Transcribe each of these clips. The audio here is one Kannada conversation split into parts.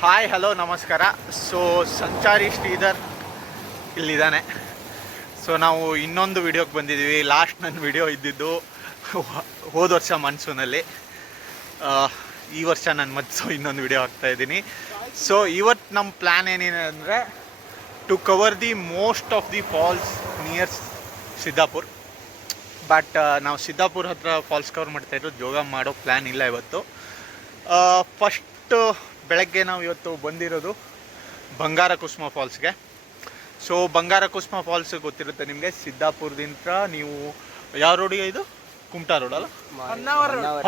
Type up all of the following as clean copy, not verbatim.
ಹಾಯ್ ಹಲೋ ನಮಸ್ಕಾರ. ಸೊ ಸಂಚಾರಿ ಶ್ರೀಧರ್ ಇಲ್ಲಿದ್ದಾನೆ. ಸೊ ನಾವು ಇನ್ನೊಂದು ವಿಡಿಯೋಗೆ ಬಂದಿದ್ದೀವಿ. ಲಾಸ್ಟ್ ನನ್ನ ವಿಡಿಯೋ ಇದ್ದಿದ್ದು ಹೋದ ವರ್ಷ ಮನ್ಸೂನಲ್ಲಿ. ಈ ವರ್ಷ ನಾನು ಮತ್ತೆ ಇನ್ನೊಂದು ವಿಡಿಯೋ ಹಾಕ್ತಾಯಿದ್ದೀನಿ. ಸೊ ಇವತ್ತು ನಮ್ಮ ಪ್ಲ್ಯಾನ್ ಏನೇನು ಅಂದರೆ to cover the most of the falls near Siddapur. But ನಾವು ಸಿದ್ದಾಪುರ ಹತ್ರ ಫಾಲ್ಸ್ ಕವರ್ ಮಾಡ್ತಾಯಿದ್ರು. ಜೋಗ ಮಾಡೋ ಪ್ಲ್ಯಾನ್ ಇಲ್ಲ ಇವತ್ತು. ಫಸ್ಟ್ ಬೆಳಗ್ಗೆ ನಾವು ಇವತ್ತು ಬಂದಿರೋದು ಬಂಗಾರ ಕುಸುಮ ಫಾಲ್ಸ್ಗೆ. ಸೊ ಬಂಗಾರ ಕುಸುಮ ಫಾಲ್ಸ್ ಗೊತ್ತಿರುತ್ತೆ ನಿಮಗೆ. ಸಿದ್ದಾಪುರದಿಂದ ನೀವು ಯಾವ ರೋಡಿಗೆ, ಇದು ಕುಮಟಾ ರೋಡ್ ಅಲ್ಲ,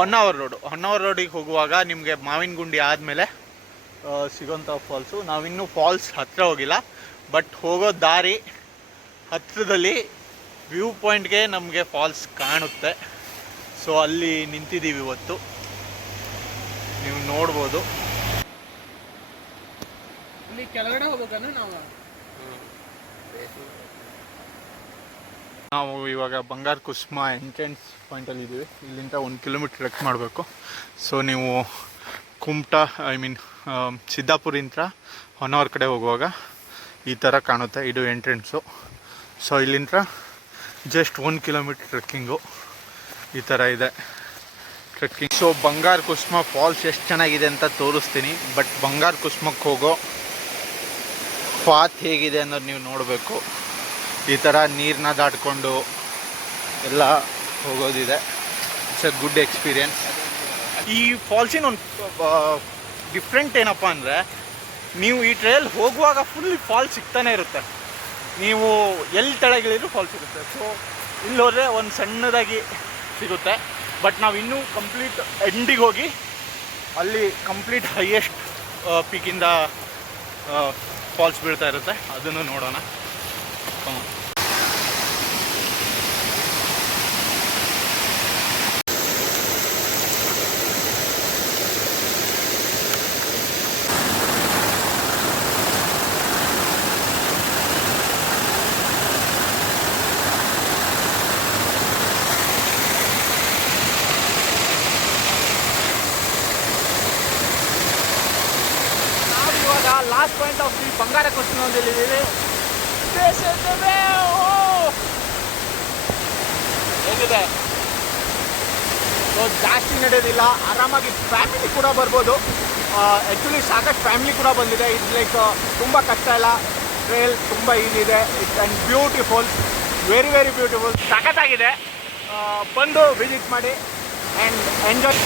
ಹೊನ್ನಾವರ ರೋಡಿಗೆ ಹೋಗುವಾಗ ನಿಮಗೆ ಮಾವಿನಗುಂಡಿ ಆದಮೇಲೆ ಸಿಗೋಂಥ ಫಾಲ್ಸು. ನಾವಿನ್ನೂ ಫಾಲ್ಸ್ ಹತ್ತಿರ ಹೋಗಿಲ್ಲ, ಬಟ್ ಹೋಗೋ ದಾರಿ ಹತ್ತಿರದಲ್ಲಿ ವ್ಯೂ ಪಾಯಿಂಟ್ಗೆ ನಮಗೆ ಫಾಲ್ಸ್ ಕಾಣುತ್ತೆ. ಸೊ ಅಲ್ಲಿ ನಿಂತಿದ್ದೀವಿ ಇವತ್ತು, ನೀವು ನೋಡ್ಬೋದು. ಕೆಳಗಡೆ ಹೋಗ್ಬೇಕಂದ್ರೆ ನಾವು ಇವಾಗ ಬಂಗಾರ ಕುಸುಮ ಎಂಟ್ರೆನ್ಸ್ ಪಾಯಿಂಟಲ್ಲಿ ಇದ್ದೀವಿ. ಇಲ್ಲಿಂದ 1 ಕಿಲೋಮೀಟ್ರ್ ಟ್ರೆಕ್ ಮಾಡಬೇಕು. ಸೊ ನೀವು ಕುಮಟಾ ಸಿದ್ದಾಪುರಿಂದ ಹೊನ್ನಾವರ ಕಡೆ ಹೋಗುವಾಗ ಈ ಥರ ಕಾಣುತ್ತೆ. ಇದು ಎಂಟ್ರೆನ್ಸು. ಸೊ ಇಲ್ಲಿಂದ ಜಸ್ಟ್ 1 ಕಿಲೋಮೀಟ್ರ್ ಟ್ರೆಕ್ಕಿಂಗು ಈ ಥರ ಇದೆ ಟ್ರೆಕ್ಕಿಂಗ್. ಸೊ ಬಂಗಾರ ಕುಸುಮ ಫಾಲ್ಸ್ ಎಷ್ಟು ಚೆನ್ನಾಗಿದೆ ಅಂತ ತೋರಿಸ್ತೀನಿ. ಬಟ್ ಬಂಗಾರ ಕುಸುಮಕ್ಕೆ ಹೋಗೋ ಪಾತ್ ಹೇಗಿದೆ ಅನ್ನೋದು ನೀವು ನೋಡಬೇಕು. ಈ ಥರ ನೀರನ್ನ ದಾಟ್ಕೊಂಡು ಎಲ್ಲ ಹೋಗೋದಿದೆ. It's a good experience. ಈ ಫಾಲ್ಸಿನ ಒಂದು ಡಿಫ್ರೆಂಟ್ ಏನಪ್ಪ ಅಂದರೆ, ನೀವು ಈ ಟ್ರೈಲ್ ಹೋಗುವಾಗ ಫುಲ್ ಫಾಲ್ಸ್ ಸಿಗ್ತಾನೆ ಇರುತ್ತೆ. ನೀವು ಎಲ್ಲಿ ಕೆಳಗಿಳಿದ್ರು ಫಾಲ್ಸ್ ಸಿಗುತ್ತೆ. ಸೊ ಇಲ್ಲಿ ಹೋದರೆ ಒಂದು ಸಣ್ಣದಾಗಿ ಸಿಗುತ್ತೆ. ಬಟ್ ನಾವು ಇನ್ನೂ ಕಂಪ್ಲೀಟ್ ಎಂಡಿಗೆ ಹೋಗಿ ಅಲ್ಲಿ ಕಂಪ್ಲೀಟ್ ಹೈಯೆಸ್ಟ್ ಪೀಕಿಂದ ಫಾಲ್ಸ್ ಬೀಳ್ತಾ ಇರುತ್ತೆ, ಅದನ್ನು ನೋಡೋಣ. ಲಾಸ್ಟ್ ಪಾಯಿಂಟ್ ಆಫ್ ದಿ ಬಂಗಾರ ಕುಸುಮದಲ್ಲಿದ್ದೀವಿ. ಹೇಗಿದೆ? ಸೊ ಜಾಸ್ತಿ ನಡೆಯೋದಿಲ್ಲ, ಆರಾಮಾಗಿ ಫ್ಯಾಮಿಲಿ ಕೂಡ ಬರ್ಬೋದು. ಆ್ಯಕ್ಚುಲಿ ಸಾಕಷ್ಟು ಫ್ಯಾಮಿಲಿ ಕೂಡ ಬಂದಿದೆ. ಇಟ್ಸ್ ಲೈಕ್ ತುಂಬ ಕಷ್ಟ ಇಲ್ಲ, ಟ್ರೇಲ್ ತುಂಬ ಈಸಿ ಇದೆ. It's and beautiful, very very beautiful, ಸಖತ್ತಾಗಿದೆ. ಬಂದು ವಿಸಿಟ್ ಮಾಡಿ ಆ್ಯಂಡ್ ಎಂಜಾಯ್.